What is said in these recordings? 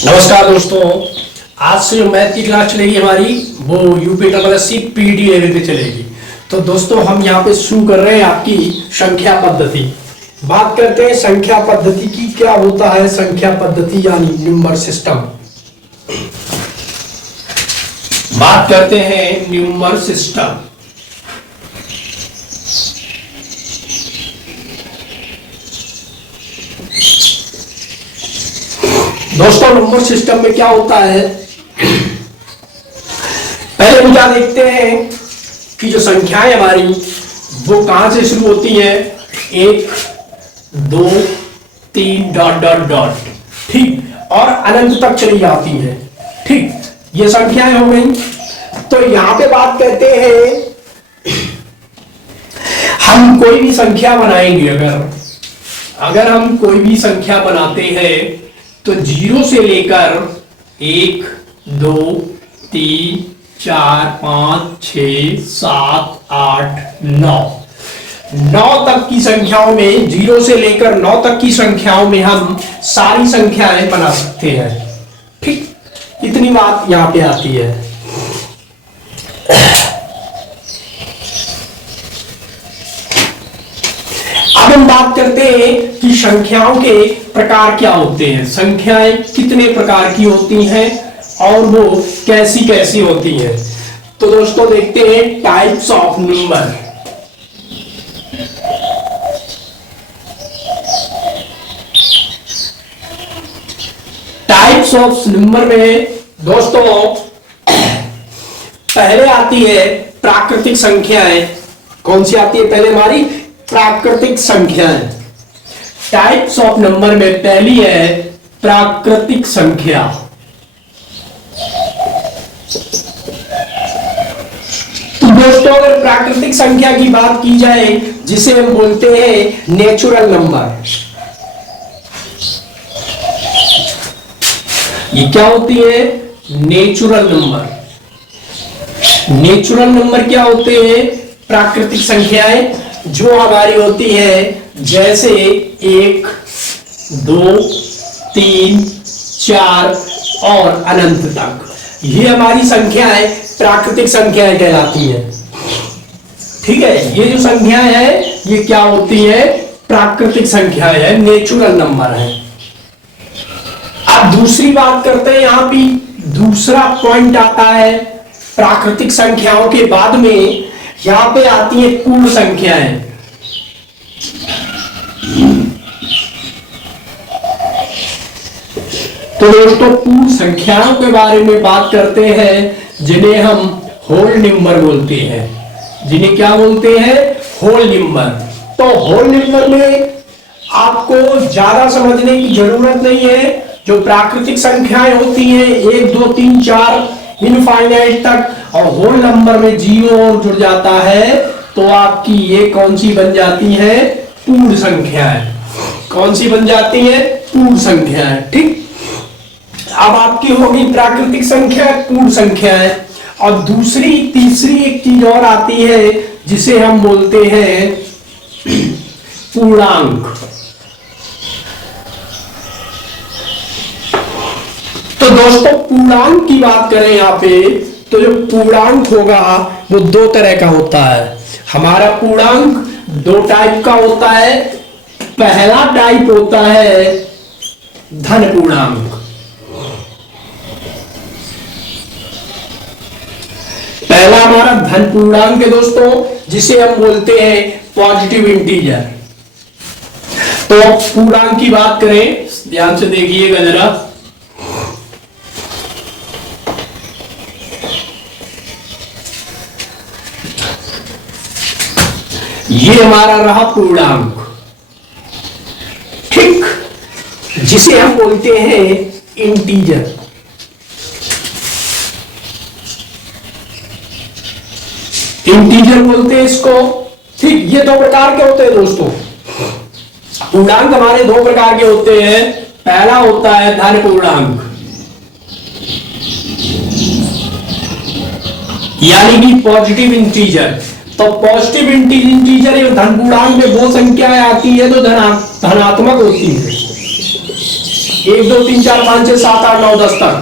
नमस्कार दोस्तों, आज से जो मैथ की क्लास चलेगी हमारी वो यूपी पीडी लेवल पे चलेगी। तो दोस्तों हम यहाँ पे शुरू कर रहे हैं आपकी संख्या पद्धति। बात करते हैं संख्या पद्धति की, क्या होता है संख्या पद्धति यानी नंबर सिस्टम। बात करते हैं नंबर सिस्टम। दोस्तों नंबर सिस्टम में क्या होता है, पहले हम क्या देखते हैं कि जो संख्याएं हमारी वो कहां से शुरू होती है, 1 2 3 डॉट डॉट डॉट, ठीक, और अनंत तक चली जाती है। ठीक, ये संख्याएं हो गई। तो यहां पे बात करते हैं, हम कोई भी संख्या बनाएंगे, अगर हम कोई भी संख्या बनाते हैं तो 0 से लेकर 1 2 3 4 5 6 7 8 9 तक की संख्याओं में, 0 से लेकर 9 तक की संख्याओं में हम सारी संख्याएं बना सकते हैं। ठीक, इतनी बात यहां पे आती है। अब हम बात करते हैं कि संख्याओं के प्रकार क्या होते हैं, संख्याएं कितने प्रकार की होती हैं और वो कैसी कैसी होती हैं। तो दोस्तों देखते हैं types of number. Types of number में दोस्तों पहले आती है प्राकृतिक संख्याएं। कौन सी आती है पहले हमारी? प्राकृतिक संख्याएं। टाइप्स ऑफ नंबर में पहली है प्राकृतिक संख्या। तो दोस्तों अगर प्राकृतिक संख्या की बात की जाए, जिसे हम बोलते हैं नेचुरल नंबर, ये क्या होती है? Natural number. नेचुरल नंबर क्या होते हैं? प्राकृतिक संख्याएं जो हमारी होती है, जैसे 1 2 3 4 और अनंत तक, ये हमारी संख्याएं प्राकृतिक संख्याएं कहलाती है। ठीक है, ये जो संख्याएं हैं ये क्या होती है? प्राकृतिक संख्याएं है, नेचुरल नंबर है। अब दूसरी बात करते हैं, यहां भी दूसरा पॉइंट आता है प्राकृतिक संख्याओं के बाद में, यहां पे आती है पूर्ण संख्याएं। तो दोस्तों पूर्ण संख्याओं के बारे में बात करते हैं, जिन्हें हम होल नंबर बोलते हैं। जिन्हें क्या बोलते हैं? Whole number. तो होल नंबर में आपको ज्यादा समझने की जरूरत नहीं है। जो प्राकृतिक संख्याएं होती हैं 1 2 3 4 इनफाइनाइट तक, और होल नंबर में 0 और जुड़ जाता है, तो आपकी ये कौन सी बन जाती है? पूर्ण संख्याएं। कौन सी बन जाती है? पूर्ण संख्याएं। ठीक, अब आपकी होगी प्राकृतिक संख्या, पूर्ण संख्याएं। और दूसरी तीसरी एक चीज और आती है जिसे हम बोलते हैं पूर्णांक। तो दोस्तों पूर्णांक की बात करें यहां पे, तो जो पूर्णांक होगा वो 2 तरह का होता है। हमारा पूर्णांक 2 टाइप का होता है। पहला टाइप होता है धन पूर्णांक। पहला हमारा धन पूर्णांक है दोस्तों, जिसे हम बोलते हैं पॉजिटिव इंटीजर। तो पूर्णांक की बात करें, ध्यान से देखिएगा जरा। ये हमारा रहा पूर्णांक, ठीक, जिसे हम बोलते हैं इंटीजर। इंटीजर बोलते हैं इसको। ठीक, ये 2 प्रकार के होते हैं दोस्तों। पूर्णांक हमारे 2 प्रकार के होते हैं। पहला होता है धन पूर्णांक, यानी कि पॉजिटिव इंटीजर। तो पॉजिटिव इंटीजर या धन पूर्णांक में वो संख्याएं आती है जो धनात्मक होती है। 1 2 3 4 5 6 7 8 9 10 तक।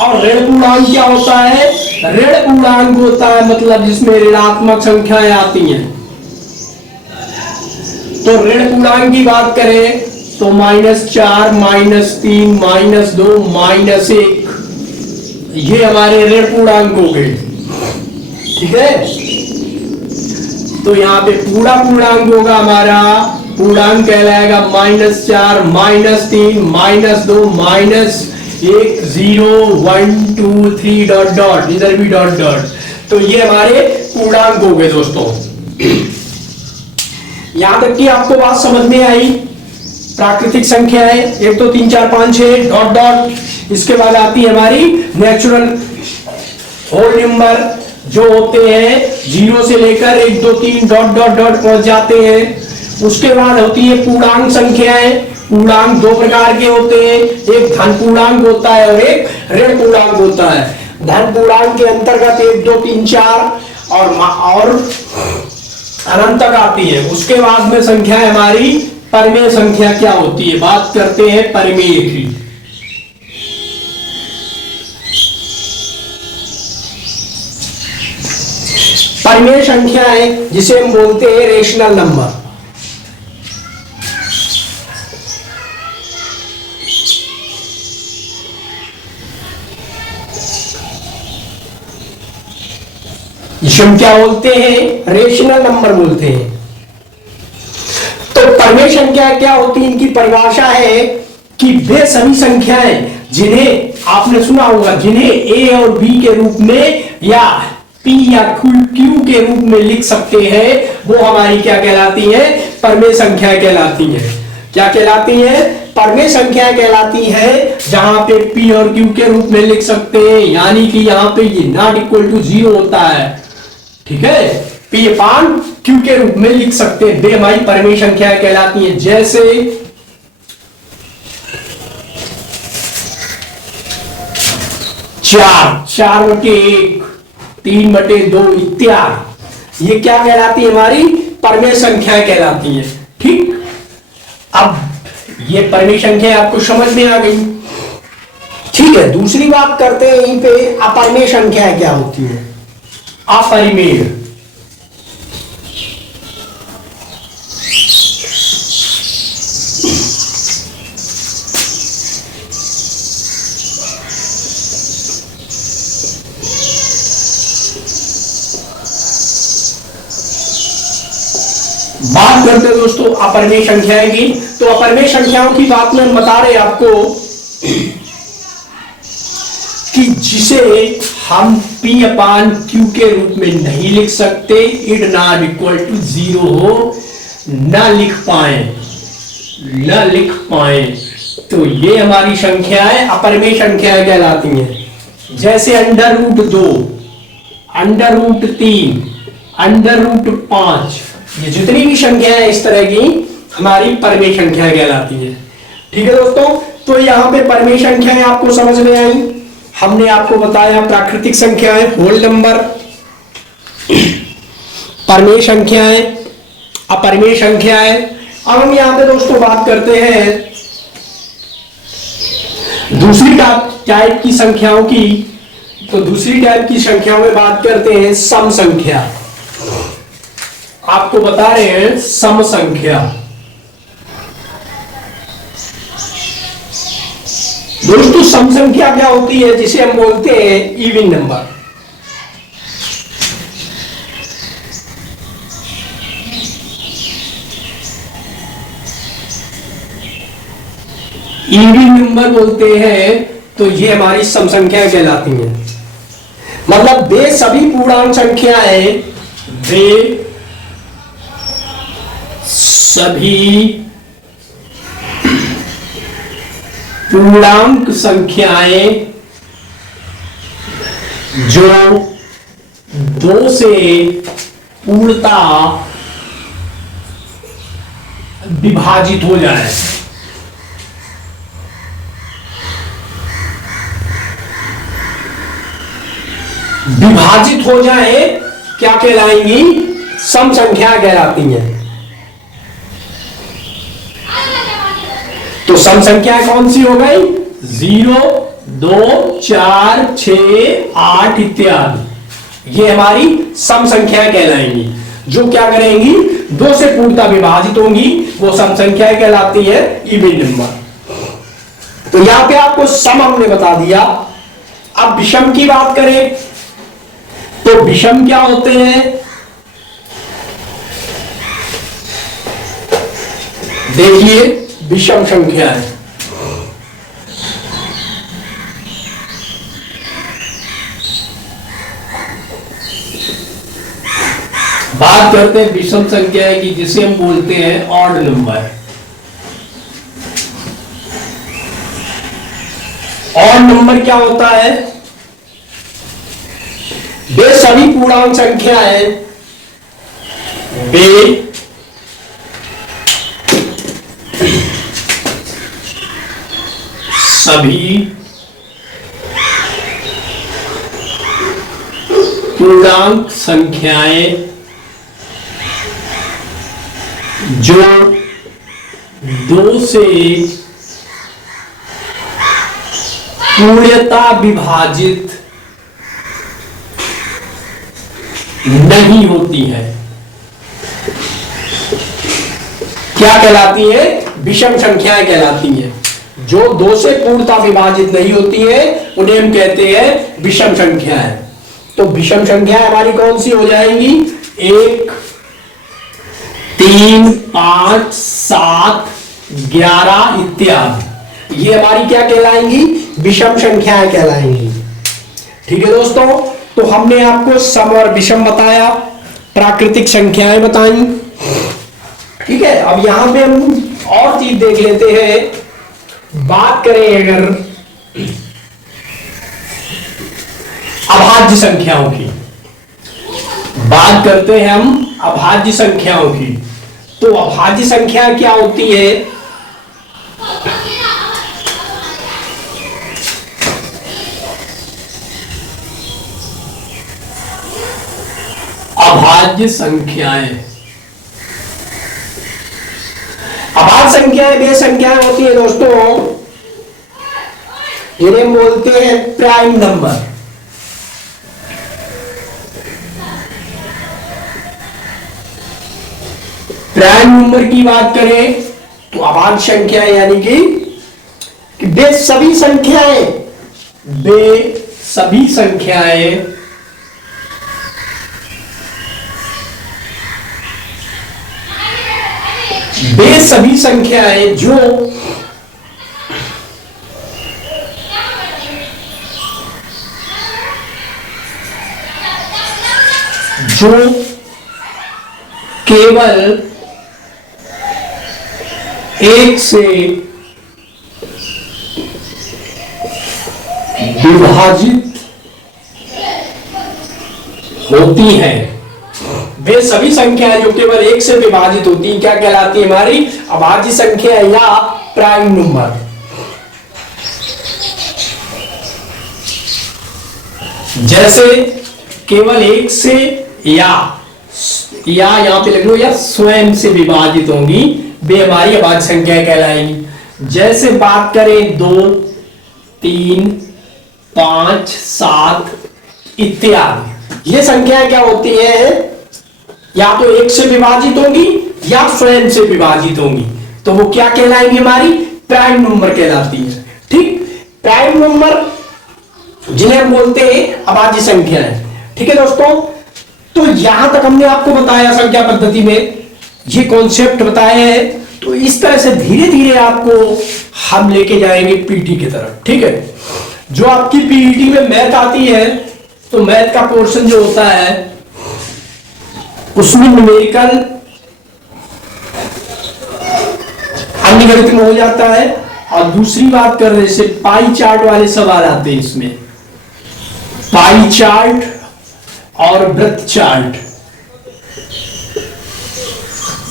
और ऋण पूर्णांक क्या होता है? ऋण पूर्णांक होता है मतलब जिसमें ऋणात्मक संख्याएं आती हैं। तो ऋण पूर्णांक की बात करें तो -4, -3, -2, -1 ये हमारे ऋण पूर्णांक हो गए। ठीक है, तो यहाँ पे पूरा पूर्णांक होगा हमारा, पूर्णांक कहलाएगा -4, -3, -2, -1, 0 1 2 3 डॉट डॉट, इधर भी डॉट डॉट। तो ये हमारे पूर्णांक हो गए दोस्तों। यहां तक कि आपको बात समझ में आई। प्राकृतिक संख्या है 1 2 3 4 5 6 डॉट डॉट। इसके बाद आती है हमारी नेचुरल होल नंबर जो होते हैं 0 से लेकर 1 2 3 डॉट डॉट डॉट पहुंच जाते हैं। उसके बाद होती है पूर्णांक संख्याएं। पूर्णांक दो प्रकार के होते हैं, एक धन पूर्णांक होता है और एक ऋण पूर्णांक होता है। धन पूर्णांक के अंतर्गत 1 2 3 4 और अनंत तक आती है। उसके बाद में संख्या हमारी परिमेय संख्या क्या होती है, बात करते हैं परिमेय की। परिमेय संख्या है जिसे हम बोलते हैं रेशनल नंबर। जिसे हम क्या बोलते हैं? रेशनल नंबर बोलते हैं। तो परिमेय संख्या क्या होती है? इनकी परिभाषा है कि वे सभी संख्याएं जिन्हें आपने सुना होगा, जिन्हें ए और बी के रूप में या पी या क्यू के रूप में लिख सकते हैं, वो हमारी क्या कहलाती है? परिमेय संख्या कहलाती है। क्या कहलाती है? परिमेय संख्या कहलाती है। जहां पे पी और क्यू के रूप में लिख सकते हैं, यानी कि यहां पे ये नॉट इक्वल टू 0 होता है। ठीक है, पी अपान क्यू के रूप में लिख सकते हैं, वे हमारी परिमेय संख्या कहलाती है। जैसे 4/1, 3/2 इत्यादि, ये क्या कहलाती है? हमारी परिमेय संख्या कहलाती है। ठीक, अब ये परिमेय संख्या आपको समझ में आ गई। ठीक है, दूसरी बात करते हैं यहीं पे अपरिमेय संख्या क्या होती है। अपरिमेय बात करते हैं दोस्तों अपरिमेय संख्याएं की। तो अपरिमेय संख्याओं की बात में बता रहे आपको कि जिसे हम P अपान Q के रूप में नहीं लिख सकते, इट नॉट इक्वल टू 0 हो, न लिख पाए, तो ये हमारी संख्याएं अपरिमेय संख्याएं कहलाती हैं। जैसे √2, √3, √5, ये जितनी भी संख्या है इस तरह की हमारी परिमेय संख्या कहलाती है। ठीक है दोस्तों, तो यहाँ पे परिमेय संख्याएं आपको समझ में आई। हमने आपको बताया प्राकृतिक संख्याएं, होल नंबर, परिमेय संख्याएं, अपरिमेय संख्याएं। अब हम यहाँ पे दोस्तों बात करते हैं दूसरी टाइप की संख्याओं की। तो दूसरी टाइप की संख्याओं में बात करते हैं सम संख्या। आपको बता रहे हैं सम संख्या। दोस्तों सम संख्या क्या होती है? जिसे हम बोलते हैं इवन नंबर। इवन नंबर बोलते हैं तो ये हमारी सम संख्या कहलाती है। मतलब वे सभी पूर्णांक संख्याएं, वे सभी पूर्णांक संख्याएं जो 2 से पूर्णतः विभाजित हो जाए, क्या कहलाएंगी? सम संख्या कहलाती हैं। तो सम संख्याएं कौन सी हो गई? 0, 2, 4, 6, 8 इत्यादि। ये हमारी सम संख्याएं कहलाएंगी, जो क्या करेंगी? 2 से पूर्णतः विभाजित होंगी, वो सम संख्याएं कहलाती है इवन नंबर। तो यहां पे आपको सम हमने बता दिया। अब विषम की बात करें तो विषम क्या होते हैं? देखिए विषम संख्याएं, बात करते हैं विषम संख्याएं की, जिसे हम बोलते हैं ऑड नंबर। ऑड नंबर क्या होता है? वे सभी पूर्णांक संख्याएं वे सभी पूर्णांक संख्याएं जो 2 से पूर्णतः विभाजित नहीं होती है, क्या कहलाती है? विषम संख्याएं कहलाती हैं। जो 2 से पूर्णतः विभाजित नहीं होती है उन्हें हम कहते हैं विषम संख्याएं। तो विषम संख्याएं हमारी कौन सी हो जाएंगी? 1, 3, 5, 7, 11 इत्यादि। ये हमारी क्या कहलाएंगी? विषम संख्याएं कहलाएंगी। ठीक है दोस्तों, तो हमने आपको सम और विषम बताया, प्राकृतिक संख्याएं बताई। ठीक है, अब यहां पे हम और चीज देख लेते हैं। बात करें अगर अभाज्य संख्याओं की, बात करते हैं हम अभाज्य संख्याओं की। तो अभाज्य संख्या क्या होती है? अभाज्य संख्याएं, अभाज्य संख्याएं वे संख्याएं होती है दोस्तों, इन्हें बोलते हैं प्राइम नंबर। प्राइम नंबर की बात करें तो अभाज्य संख्याएं यानी कि वे सभी संख्याएं वे सभी संख्याएं जो केवल 1 से विभाजित होती हैं, वे सभी संख्याएं जो केवल 1 से विभाजित होती हैं क्या कहलाती है? हमारी अभाज्य संख्या या प्राइम नंबर। जैसे केवल 1 से या यहां पे लिख लो या स्वयं से विभाजित होंगी, वे हमारी अभाज्य संख्याएं कहलाएंगी। जैसे बात करें 2, 3, 5, 7 इत्यादि, ये संख्याएं क्या होती हैं? या तो 1 से विभाजित होंगी या स्वयं से विभाजित होंगी, तो वो क्या कहलाएंगी? हमारी प्राइम नंबर कहलाती है। ठीक, प्राइम नंबर जिन्हें हम बोलते हैं अभाज्य संख्याएं। ठीक है दोस्तों, तो यहां तक हमने आपको बताया संख्या पद्धति में ये कॉन्सेप्ट बताए हैं। तो इस तरह से धीरे धीरे आपको हम लेके जाएंगे पीटी की तरफ। ठीक है, जो आपकी पीटी में मैथ आती है, तो मैथ का पोर्शन जो होता है उसमें न्यूमेरिकल अंकगणित में हो जाता है। और दूसरी बात कर रहे से पाई चार्ट वाले सवाल आते हैं, इसमें पाई चार्ट और वृत्त चार्ट,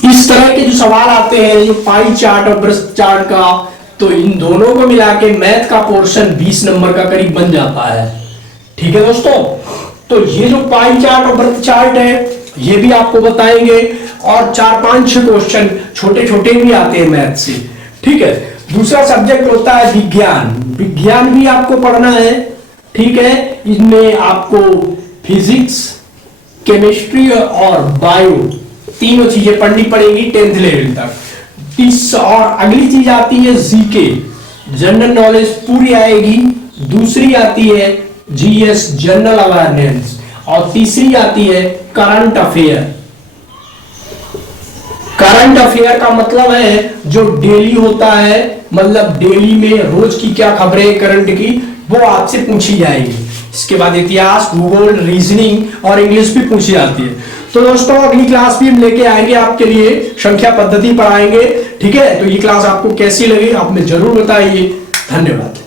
इस तरह के जो सवाल आते हैं, जो पाई चार्ट और वृत्त चार्ट का, तो इन दोनों को मिला के मैथ का पोर्शन 20 नंबर का करीब बन जाता है। ठीक है दोस्तों, तो ये जो पाई चार्ट और वृत्त चार्ट है ये भी आपको बताएंगे, और 4-5 क्वेश्चन छोटे छोटे भी आते हैं मैथ से। ठीक है, दूसरा सब्जेक्ट होता है विज्ञान। विज्ञान भी आपको पढ़ना है, ठीक है। इसमें आपको फिजिक्स, केमिस्ट्री और बायो तीनों चीजें पढ़नी पड़ेगी 10th लेवल तक। और अगली चीज आती है जीके, जनरल नॉलेज पूरी आएगी। दूसरी आती है जीएस, जनरल अवेयरनेस। और तीसरी आती है करंट अफेयर। करंट अफेयर का मतलब है जो डेली होता है, मतलब डेली में रोज की क्या खबरें करंट की, वो आपसे पूछी जाएगी। इसके बाद इतिहास, भूगोल, रीजनिंग और इंग्लिश भी पूछी जाती है। तो दोस्तों अगली क्लास भी हम लेके आएंगे आपके लिए, संख्या पद्धति पढ़ाएंगे, ठीक है। तो ये क्लास आपको कैसी लगी आप हमें जरूर बताइए। धन्यवाद।